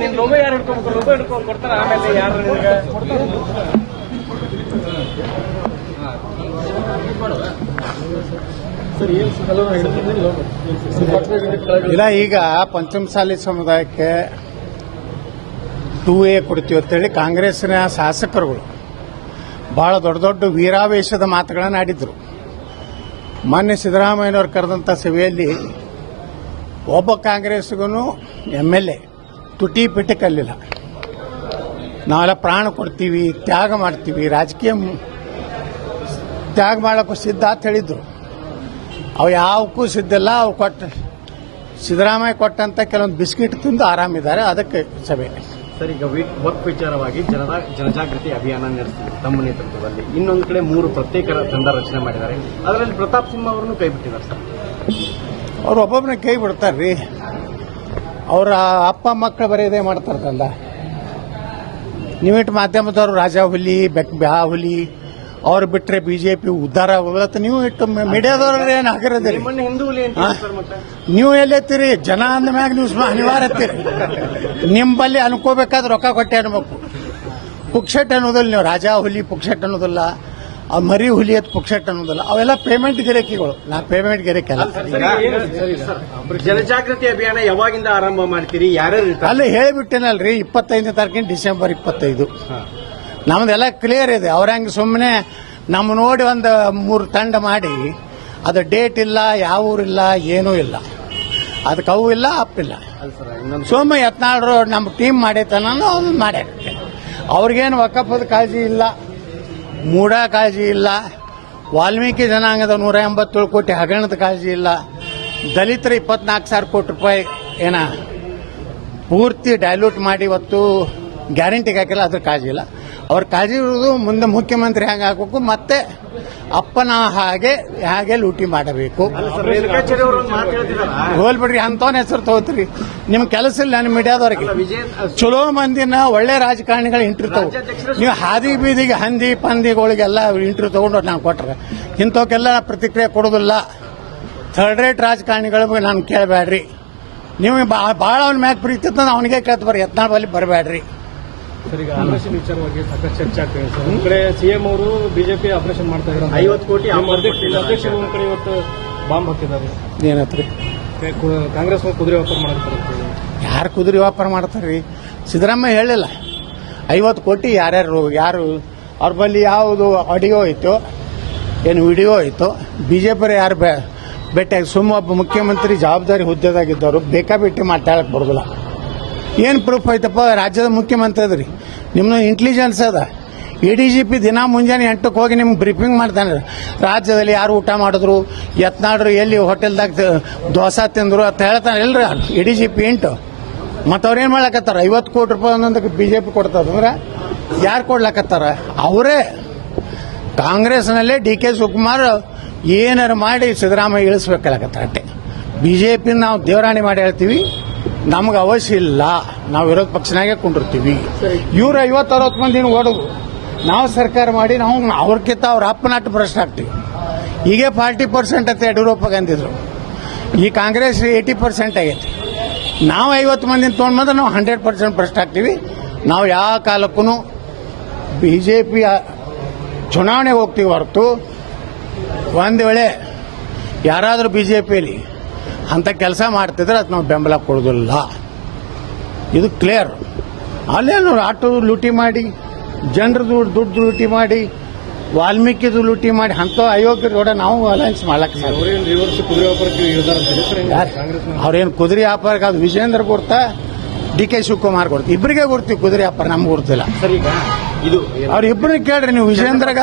ನಿನ್ ಲೋಗೋ ಯಾರು ಹಿಡ್ಕೊಬೇಕು? ಲೋಗೋ ಹಿಡ್ಕೊಂಡು ಕೊಡ್ತಾರ, ಆಮೇಲೆ ಯಾರು ನಿಮ್ಗೆ ಇಲ್ಲ. ಈಗ ಪಂಚಮಸಾಲಿ ಸಮುದಾಯಕ್ಕೆ 2A ಕೊಡ್ತೀವಿ ಅಂತೇಳಿ ಕಾಂಗ್ರೆಸ್ನ ಶಾಸಕರುಗಳು ಬಹಳ ದೊಡ್ಡ ದೊಡ್ಡ ವೀರಾವೇಶದ ಮಾತುಗಳನ್ನು ಆಡಿದ್ರು. ಮಾನ್ಯ ಸಿದ್ದರಾಮಯ್ಯನವರು ಕರೆದಂಥ ಸಭೆಯಲ್ಲಿ ಒಬ್ಬ ಕಾಂಗ್ರೆಸ್ಗೂ MLA ತುಟಿ ಪಿಟಿ ಕಲ್ಲಿಲ್ಲ. ನಾವೆಲ್ಲ ಪ್ರಾಣ ಕೊಡ್ತೀವಿ, ತ್ಯಾಗ ಮಾಡ್ತೀವಿ, ರಾಜಕೀಯ ತ್ಯಾಗ ಮಾಡೋಕ್ಕೂ ಸಿದ್ಧ ಅಂತ ಹೇಳಿದ್ರು. ಅವು ಯಾವಕ್ಕೂ ಸಿದ್ಧಿಲ್ಲ. ಅವು ಸಿದ್ದರಾಮಯ್ಯ ಕೊಟ್ಟಂತ ಕೆಲವೊಂದು ಬಿಸ್ಕಿಟ್ ತಿಂದು ಆರಾಮಿದ್ದಾರೆ. ಅದಕ್ಕೆ ಸಭೆ. ಸರ್, ಈಗ ವಕ್ಫ್ ವಿಚಾರವಾಗಿ ಜನಜಾಗೃತಿ ಅಭಿಯಾನ ನಡೆಸ್ತೀವಿ ತಮ್ಮ ನೇತೃತ್ವದಲ್ಲಿ. ಇನ್ನೊಂದು ಕಡೆ 3 ಪ್ರತ್ಯೇಕ ತಂಡ ರಚನೆ ಮಾಡಿದ್ದಾರೆ. ಅದರಲ್ಲಿ ಪ್ರತಾಪ್ ಸಿಂಹ ಅವರನ್ನು ಕೈ ಬಿಟ್ಟಿದ್ದಾರೆ ಸರ್. ಅವ್ರು ಒಬ್ಬೊಬ್ಬನ ಕೈ ಬಿಡ್ತಾರ್ರಿ. ಅವರ ಅಪ್ಪ ಮಕ್ಕಳು ಬರೀ ಇದೇ ಮಾಡ್ತಾರಲ್ಲ. ನೀವಿಟ್ಟು ಮಾಧ್ಯಮದವರು ರಾಜಾ ಹುಲಿ ಬ್ಯಾ ಹುಲಿ ಅವ್ರು ಬಿಟ್ರೆ ಬಿಜೆಪಿ ಉದ್ಧಾರ ಆಗೋದು. ನೀವು ಇಟ್ಟು ಮೀಡಿಯಾದವ್ರ ಏನು ಆಗಿರೋದಿರಿ. ನೀವು ಎಲ್ಲೆತ್ತೀರಿ? ಜನ ಅಂದ ಮ್ಯಾಗ ನೀವು ಅನಿವಾರ್ಯ ಎತ್ತೀರಿ. ನಿಮ್ಮಲ್ಲಿ ಅನ್ಕೋಬೇಕಾದ್ರೆ ರೊಕ್ಕ ಕೊಟ್ಟೆ ಅನ್ಬೇಕು. ಪುಕ್ಷೆಟ್ ಅನ್ನೋದಿಲ್ಲ. ನೀವು ರಾಜಾ ಹುಲಿ ಪುಕ್ಷೆಟ್ ಅನ್ನೋದಿಲ್ಲ, ಮರಿ ಹುಲಿ ಅಂತ ಪುಕ್ಷೆಟ್ ಅನ್ನೋದಿಲ್ಲ. ಅವೆಲ್ಲ ಪೇಮೆಂಟ್ ಗಿರಕಿಗಳು. ನಾ ಪೇಮೆಂಟ್ ಗಿರಕಲ್ಲ. ಜನಜಾಗೃತಿ ಅಭಿಯಾನ ಯಾವಾಗಿಂದ ಆರಂಭ ಮಾಡ್ತೀರಿ? ಯಾರ್ಯಾರು ಅಲ್ಲಿ ಹೇಳಿಬಿಟ್ಟೇನಲ್ರಿ, 25ನೇ ತಾರೀಕಿನ ಡಿಸೆಂಬರ್ 25. ನಮ್ದೆಲ್ಲ ಕ್ಲಿಯರ್ ಇದೆ. ಅವ್ರ ಹಂಗೆ ಸುಮ್ಮನೆ ನಮ್ಮ ನೋಡಿ ಒಂದು 3 ತಂಡ ಮಾಡಿ ಅದು ಡೇಟ್ ಇಲ್ಲ, ಯಾವ ಊರಿಲ್ಲ, ಏನೂ ಇಲ್ಲ. ಅದಕ್ಕೆ ಅವು ಇಲ್ಲ, ಅಪ್ಪಿಲ್ಲ. ಸೋಮ ಯತ್ನಾಳ್ರು ನಮ್ಮ ಟೀಮ್ ಮಾಡೈತನ ಅವ್ನು ಮಾಡ್ಯಾರ. ಅವ್ರಿಗೇನು ವಕಫದ ಕಾಳಜಿ ಇಲ್ಲ, ಮೂಢ ಕಾಳಜಿ ಇಲ್ಲ, ವಾಲ್ಮೀಕಿ ಜನಾಂಗದ 187 ಕೋಟಿ ಹಗರಣದ ಕಾಳಜಿ ಇಲ್ಲ, ದಲಿತರ 24,000 ಕೋಟಿ ರೂಪಾಯಿ ಪೂರ್ತಿ ಡೈಲ್ಯೂಟ್ ಮಾಡಿ ಇವತ್ತು ಗ್ಯಾರಂಟಿಗೆ ಹಾಕಿಲ್ಲ. ಅದ್ರ ಕಾಳಜಿ ಇಲ್ಲ. ಅವ್ರ ಕಾಳಜಿ ಇರೋದು ಮುಂದೆ ಮುಖ್ಯಮಂತ್ರಿ ಹ್ಯಾಂಗೆ ಹಾಕಬೇಕು, ಮತ್ತೆ ಅಪ್ಪನ ಹಾಗೆ ಲೂಟಿ ಮಾಡಬೇಕು. ಹೋಲ್ಬಿಡ್ರಿ, ಅಂತವನ ಹೆಸರು ತಗೋತೀರಿ. ನಿಮ್ ಕೆಲಸ ಇಲ್ಲ ನಿಮ್ಮ ಮೀಡಿಯಾದವ್ರಿಗೆ. ಚಲೋ ಮಂದಿನ ಒಳ್ಳೆ ರಾಜಕಾರಣಿಗಳು ಇಂಟರ್ವ್ಯೂ ತಗೋ. ನೀವು ಹಾದಿ ಬೀದಿಗೆ ಹಂದಿ ಪಂದಿಗಳಿಗೆಲ್ಲ ಇಂಟರ್ವ್ಯೂ ತಗೊಂಡು ನಾನು ಕೊಟ್ರೆ ಇಂಥವಕ್ಕೆಲ್ಲ ಪ್ರತಿಕ್ರಿಯೆ ಕೊಡೋದಿಲ್ಲ. ಥರ್ಡ್ ರೇಟ್ ರಾಜಕಾರಣಿಗಳಿಗೆ ನಾನು ಕೇಳಬೇಡ್ರಿ. ನೀವು ಭಾಳ ಅವನ ಮ್ಯಾಗ ಪ್ರೀತಿ ಅವನಿಗೆ ಕೇಳ್ತ ಬರ್ರಿ. ಯತ್ನಾಳ್ ಬಲ್ಲಿ ಬರಬೇಡ್ರಿ. ಸರ್, ಈಗ ಆಪರೇಷನ್ ವಿಚಾರವಾಗಿ ಸಾಕಷ್ಟು ಚರ್ಚೆ ಆಗ್ತದೆ ಸರ್. ಒಂದ್ ಕಡೆ ಸಿಎಂ ಅವರು ಬಿಜೆಪಿ ಆಪರೇಷನ್ ಮಾಡ್ತಾ ಇದ್ದಾರೆ. 50 ಕೋಟಿ ಅಧ್ಯಕ್ಷರು ಒಂದ್ ಕಡೆ ಇವತ್ತು ಬಾಂಬ್ ಹಾಕಿದ್ದಾರೆ. ಏನತ್ರಿ? ಕಾಂಗ್ರೆಸ್ ಕುದುರೆ ವ್ಯಾಪಾರ ಮಾಡ್ತಾರೆ. ಯಾರು ಕುದುರೆ ವ್ಯಾಪಾರ ಮಾಡ್ತಾರ್ರಿ? ಸಿದ್ದರಾಮಯ್ಯ ಹೇಳಿಲ್ಲ 50 ಕೋಟಿ ಯಾರು ಅವ್ರ ಬಳಿ ಯಾವುದು ಆಡಿಯೋ ಐತೋ ಏನು ವಿಡಿಯೋ ಐತೋ. ಬಿಜೆಪಿ ಯಾರು ಭೇಟಿಯಾಗಿ ಸುಮ್ಮ ಒಬ್ಬ ಮುಖ್ಯಮಂತ್ರಿ ಜವಾಬ್ದಾರಿ ಹುದ್ದೆದಾಗಿದ್ದವರು ಬೇಕಾಬಿಟ್ಟಿ ಮಾತಾಡಕ್ಕೆ ಬರೋದಿಲ್ಲ. ಏನು ಪ್ರೂಫ್ ಐತಪ್ಪ? ರಾಜ್ಯದ ಮುಖ್ಯಮಂತ್ರಿ ಅದ್ರಿ, ನಿಮ್ಮದು ಇಂಟೆಲಿಜೆನ್ಸ್ ಅದ. ADGP ದಿನ ಮುಂಜಾನೆ 8ಕ್ಕೆ ಹೋಗಿ ನಿಮ್ಗೆ ಬ್ರೀಫಿಂಗ್ ಮಾಡ್ತಾನೆ. ರಾಜ್ಯದಲ್ಲಿ ಯಾರು ಊಟ ಮಾಡಿದ್ರು, ಯತ್ನಾಡ್ರು ಎಲ್ಲಿ ಹೋಟೆಲ್ದಾಗ ದೋಸೆ ತಿಂದ್ರು ಅಂತ ಹೇಳ್ತಾನೆ. ಇಲ್ರಿ ADGP 8. ಮತ್ತು ಅವ್ರೇನು ಮಾಡ್ಲಕತ್ತಾರ? 50 ಕೋಟಿ ರೂಪಾಯಿ ಒಂದೊಂದಕ್ಕೆ ಬಿಜೆಪಿ ಕೊಡ್ತದಂದ್ರೆ ಯಾರು ಕೊಡ್ಲಕತ್ತಾರ? ಅವರೇ. ಕಾಂಗ್ರೆಸ್ನಲ್ಲೇ DK ಶಿವಕುಮಾರ್ ಏನಾರು ಮಾಡಿ ಸಿದ್ದರಾಮಯ್ಯ ಇಳಿಸ್ಬೇಕಲ್ಲಕತ್ತಾರ ಅಷ್ಟೇ. ಬಿಜೆಪಿ ನಾವು ದೇವರಾಣಿ ಮಾಡಿ ಹೇಳ್ತೀವಿ, ನಮ್ಗೆ ಅವಶ್ಯ ಇಲ್ಲ. ನಾವು ವಿರೋಧ ಪಕ್ಷನಾಗೆ ಕುಂಡಿರ್ತೀವಿ. ಇವ್ರು 50-60 ಮಂದಿನ ಓಡೋದು. ನಾವು ಸರ್ಕಾರ ಮಾಡಿ ನಾವು ಅವ್ರಕ್ಕಿಂತ ಅವ್ರ ಅಪ್ಪನಾಟ್ಟು ಭ್ರಷ್ಟ ಆಗ್ತೀವಿ. ಈಗ 40% ಅಂತ ಯಡಿಯೂರಪ್ಪ ಅಂದಿದ್ರು. ಈ ಕಾಂಗ್ರೆಸ್ 80% ಆಗೈತಿ. ನಾವು 50 ಮಂದಿನ ತೊಗೊಂಡ್ಬಂದ್ರೆ ನಾವು 100% ಭ್ರಷ್ಟ ಆಗ್ತೀವಿ. ನಾವು ಯಾವ ಕಾಲಕ್ಕೂ ಬಿಜೆಪಿ ಚುನಾವಣೆಗೆ ಹೋಗ್ತೀವಿ ಹೊರತು ಒಂದು ವೇಳೆ ಯಾರಾದರೂ ಬಿಜೆಪಿಯಲ್ಲಿ ಅಂತ ಕೆಲಸ ಮಾಡ್ತಿದ್ರೆ ಅದು ನಾವು ಬೆಂಬಲ ಕೊಡೋದಿಲ್ಲ. ಇದು ಕ್ಲಿಯರ್. ಅಲ್ಲೇನು ಆಟೋ ಲೂಟಿ ಮಾಡಿ, ಜನರದು ದುಡ್ಡು ಲೂಟಿ ಮಾಡಿ, ವಾಲ್ಮೀಕಿದು ಲೂಟಿ ಮಾಡಿ ಅಂತ ಅಯೋಗ್ಯರ ಕೂಡ ನಾವು ಅಲಯನ್ಸ್ ಮಾಡಕ್ಕೆ ಅವ್ರೇನು ಕುದುರೆ ವ್ಯಾಪಾರಕ್ಕೆ ಅದು ವಿಜೇಂದ್ರ ಕೊಡ್ತಾ DK ಶಿವಕುಮಾರ್ ಕೊಡ್ತೀವಿ. ಇಬ್ಬರಿಗೆ ಕೊಡ್ತೀವಿ ಕುದುರೆ ವ್ಯಾಪಾರ, ನಮ್ಗೆ ಕೊಡ್ತಿಲ್ಲ. ಸರ್, ಈಗ ಇದು ಅವ್ರಿಬ್ಬರಿಗೆ ಕೇಳ್ರಿ ನೀವು. ವಿಜೇಂದ್ರಗ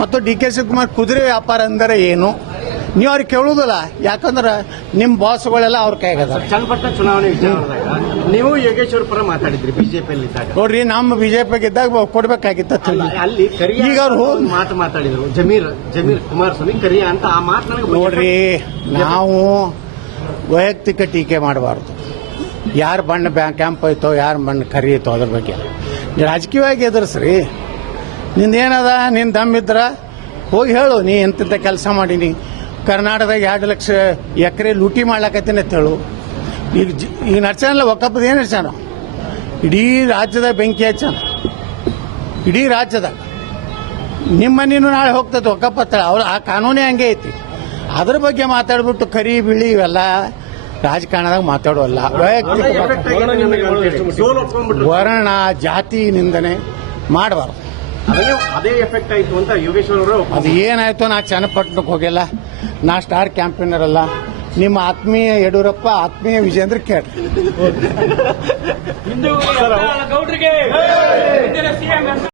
ಮತ್ತು DK ಶಿವಕುಮಾರ್ ಕುದುರೆ ವ್ಯಾಪಾರ ಅಂದರೆ ಏನು ನೀವು ಅವ್ರಿಗೆ ಕೇಳುವುದಿಲ್ಲ. ಯಾಕಂದ್ರೆ ನಿಮ್ಮ ಬಾಸ್ಗಳೆಲ್ಲ ಅವ್ರ ಕೈಗದಾರ. ಚನ್ನಪಟ್ಟಣ ಚುನಾವಣೆ ವಿಚಾರದಾಗ ನೀವು ಯೋಗೇಶ್ವರ್ ಪರ ಮಾತಾಡಿದ್ರಿ ಬಿಜೆಪಿಯಲ್ಲಿ ಇದ್ದಾಗ. ನೋಡ್ರಿ, ನಮ್ಮ ಬಿಜೆಪಿಗೆ ಇದ್ದಾಗ ಕೊಡ್ಬೇಕಾಗಿತ್ತ. ಅಲ್ಲಿ ಈಗ ಅವ್ರು ಮಾತಾಡಿದ್ರು ಜಮೀರ್ ಕುಮಾರಸ್ವಾಮಿ ಕರಿಯ ಅಂತ. ಆ ಮಾತು ನೋಡ್ರಿ, ನಾವು ವೈಯಕ್ತಿಕ ಟೀಕೆ ಮಾಡಬಾರ್ದು. ಯಾರು ಬಣ್ಣ ಕ್ಯಾಂಪ್ ಐತೋ, ಯಾರು ಬಣ್ಣ ಕರಿ ಐತೋ ಅದ್ರ ಬಗ್ಗೆ ರಾಜಕೀಯವಾಗಿ ಎದುರಿಸ್ರಿ. ನಿಂದೇನದ, ನಿನ್ ದಮ್ಮಿದ್ರ ಹೋಗಿ ಹೇಳು, ನೀ ಎಂತಿಂತ ಕೆಲಸ ಮಾಡೀನಿ, ಕರ್ನಾಟಕದಾಗ 2 ಲಕ್ಷ ಎಕರೆ ಲೂಟಿ ಮಾಡ್ಲಾಕತ್ತೀನಿ ಅಂತ ಹೇಳು. ಈಗ ನಡ್ಸಾನಲ್ಲ ಒಕ್ಕಪ್ಪದ ಏನು ನಡ್ಸಾನ, ಇಡೀ ರಾಜ್ಯದ ಬೆಂಕಿ ಹಚ್ಚಾನ, ಇಡೀ ರಾಜ್ಯದಾಗ. ನಿಮ್ಮ ಮನೇನು ನಾಳೆ ಹೋಗ್ತದೆ ಒಕ್ಕಪ್ಪತ್ತಾಳ, ಅವ್ರು ಆ ಕಾನೂನೇ ಹಂಗೆ ಐತಿ. ಅದ್ರ ಬಗ್ಗೆ ಮಾತಾಡ್ಬಿಟ್ಟು ಕರಿ ಬಿಳಿ ಇವೆಲ್ಲ ರಾಜಕಾರಣದಾಗ ಮಾತಾಡೋಲ್ಲ. ವೈಯಕ್ತಿಕ ವರ್ಣ ಜಾತಿ ನಿಂದನೆ ಮಾಡಬಾರ್ದು. ಅದೇ ಎಫೆಕ್ಟ್ ಆಯ್ತು ಅಂತ ಯೋಗೇಶ್ವರ್ ಅವರು. ಅದು ಏನಾಯ್ತು, ನಾ ಚನ್ನಪಟ್ಟಣಕ್ಕೆ ಹೋಗಿಲ್ಲ, ನಾ ಸ್ಟಾರ್ ಕ್ಯಾಂಪೇನರ್ ಅಲ್ಲ. ನಿಮ್ಮ ಆತ್ಮೀಯ ಯಡಿಯೂರಪ್ಪ, ಆತ್ಮೀಯ ವಿಜೇಂದ್ರ ಕೇಳ್ರಿ.